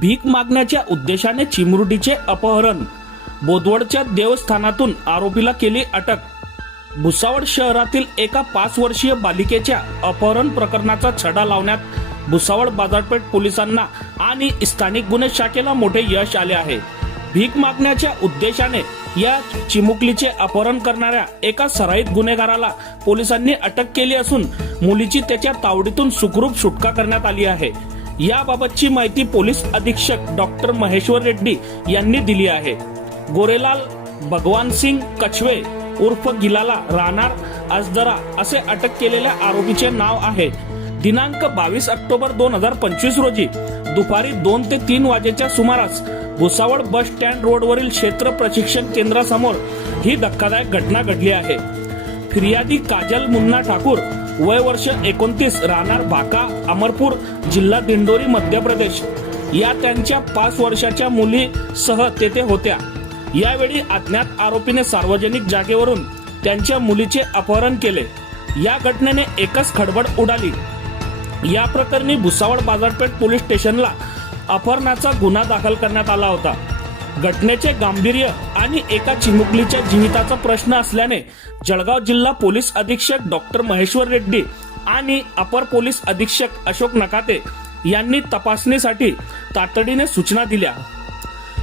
भीक मागण्याच्या उद्देशाने चिमुरडीचे अपहरण. बोदवडच्या देवस्थानातून आरोपीला केली अटक. भुसावळ शहरातील एका पाच वर्षीय बालिकेच्या अपहरण प्रकरणाचा छडा लावण्यात भुसावळ बाजारपेठ पोलिसांना आणि स्थानिक गुन्हे शाखेला मोठे यश आले आहे. भीक मागण्याच्या उद्देशाने या चिमुकलीचे अपहरण करणाऱ्या एका सराईत गुन्हेगाराला पोलिसांनी अटक केली असून मुलीची त्याच्या तावडीतून सुखरूप सुटका करण्यात आली आहे. याबाबतची माहिती पोलीस अधीक्षक डॉक्टर महेश्वर रेड्डी यांनी दिली आहे. गोरेलाल भगवान सिंग कछवे उर्फ गिलाला राहणार अजदरा असे अटक केलेल्या आरोपीचे नाव आहे. दिनांक बावीस ऑक्टोबर दोन हजार पंचवीस रोजी दुपारी दोन ते तीन वाजेच्या सुमारास भुसावळ बस स्टँड रोडवरील क्षेत्र प्रशिक्षण केंद्रासमोर ही धक्कादायक घटना घडली आहे. फिर्यादी काजल मुन्ना ठाकूर वय वर्ष एकोणतीस राहणार भाका अमरपूर जिल्हा दिंडोरी मध्य प्रदेश. या त्यांच्या पाच वर्षाच्या मुलीसह तेथे होत्या. यावेळी अज्ञात आरोपीने सार्वजनिक जागेवरून त्यांच्या मुलीचे अपहरण केले. या घटनेने एकच खडबड उडाली. या प्रकरणी भुसावळ बाजारपेठ पोलीस स्टेशनला अपहरणाचा गुन्हा दाखल करण्यात आला होता. घटनेचे गांभीर्य आणि एका चिमुकलीच्या जीविताचा प्रश्न असल्याने जळगाव जिल्हा पोलीस अधीक्षक डॉक्टर महेश्वर रेड्डी आणि अपर पोलीस अधीक्षक अशोक नकाते यांनी तपासणीसाठी तातडीने सूचना दिल्या.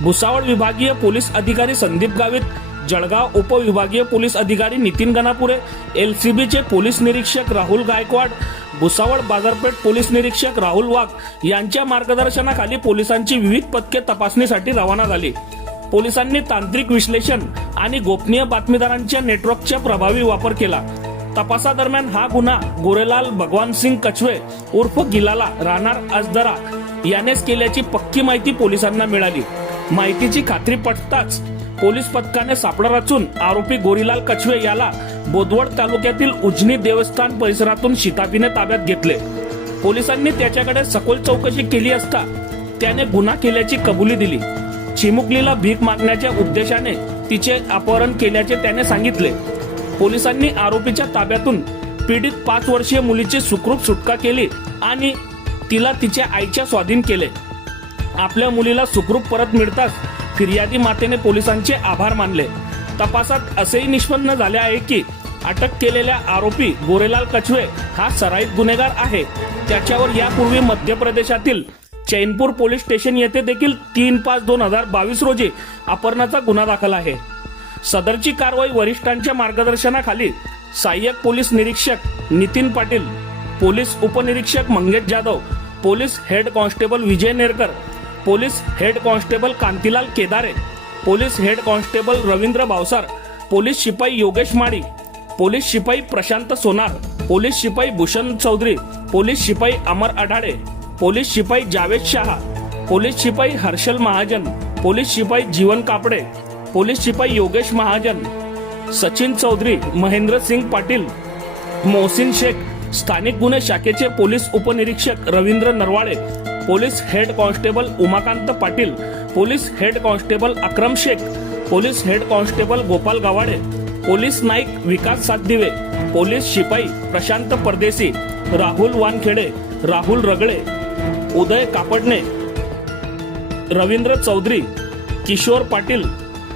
भुसावळ विभागीय पोलीस अधिकारी संदीप गावित जळगाव उपविभागीय पोलीस अधिकारी नितीन गणापुरे एल सी बीचे पोलीस निरीक्षक राहुल गायकवाड भुसावळ बाजारपेठ पोलीस निरीक्षक राहुल वाघ यांच्या मार्गदर्शनाखाली पोलिसांची विविध पथके तपासणीसाठी रवाना झाली. पोलिसांनी तांत्रिक विश्लेषण आणि गोपनीय बातमीदारांच्या नेटवर्कचा प्रभावी वापर केला. तपासादरम्यान हा गुन्हा गोरेलाल भगवान सिंग कछवे उर्फ गिलाला राहणार अजदरा यानेच केल्याची पक्की माहिती पोलिसांना मिळाली. माहितीची खात्री पटताच पोलीस पथकाने सापळा रचून आरोपी गोरीलाल कछवे याला बोदवड तालुक्यातील उजनी देवस्थान परिसरातून शिताफीने ताब्यात घेतले. पोलिसांनी त्याच्याकडे सखोल चौकशी केली असता त्याने गुन्हा केल्याची कबुली दिली. चिमुकलीला भीक मागण्याच्या उद्देशाने तिचे अपहरण केल्याचे त्याने सांगितले. पोलिसांनी आरोपीच्या ताब्यातून पीडित पाच वर्षीय मुलीची सुखरूप सुटका केली आणि तिला तिच्या आईच्या स्वाधीन केले. आपल्या मुलीला सुखरूप परत मिळताच फिर्यादी मातेने पोलिसांचे आभार मानले. तपासात असेही निष्पन्न झाले आहे की अटक केलेल्या आरोपी गोरेलाल कछवे हा सराईत गुन्हेगार आहे. त्याच्यावर यापूर्वी मध्य प्रदेशातील चैनपूर पोलीस स्टेशन येथे देखील तीन पाच दोन हजार बावीस रोजी अपहरणाचा गुन्हा दाखल आहे. सदरची कारवाई वरिष्ठांच्या मार्गदर्शनाखाली सहाय्यक पोलीस निरीक्षक नितीन पाटील पोलीस उपनिरीक्षक Mangesh Jadhav police head constable Vijay Nerkar police head constable Kantilal Kedare police head constable Ravindra Bhavsar police शिपाई योगेश माळी पोलीस शिपाई प्रशांत सोनार पोलीस शिपाई भूषण चौधरी पोलीस शिपाई अमर आढाडे पोलीस शिपाई जावेद शहा पोलीस शिपाई हर्षल महाजन पोलीस शिपाई जीवन कापडे पोलीस शिपाई योगेश महाजन सचिन चौधरी महेंद्र सिंग पाटील मोहसिन शेख स्थानिक गुन्हे शाखेचे पोलीस उपनिरीक्षक Ravindra Narwale police head constable Umakant Patil police head constable Akram Shaikh police head constable Gopal Gawade police naik Vikas Satdive police शिपाई प्रशांत परदेसी राहुल वानखेडे राहुल रगळे उदय कापडणे रवींद्र चौधरी किशोर पाटील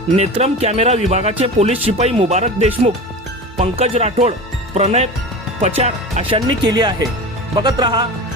नेत्रम कॅमेरा विभागाचे पोलीस शिपाई मुबारक देशमुख पंकज राठोड प्रणय पचार अशांनी केली आहे. बघत रहा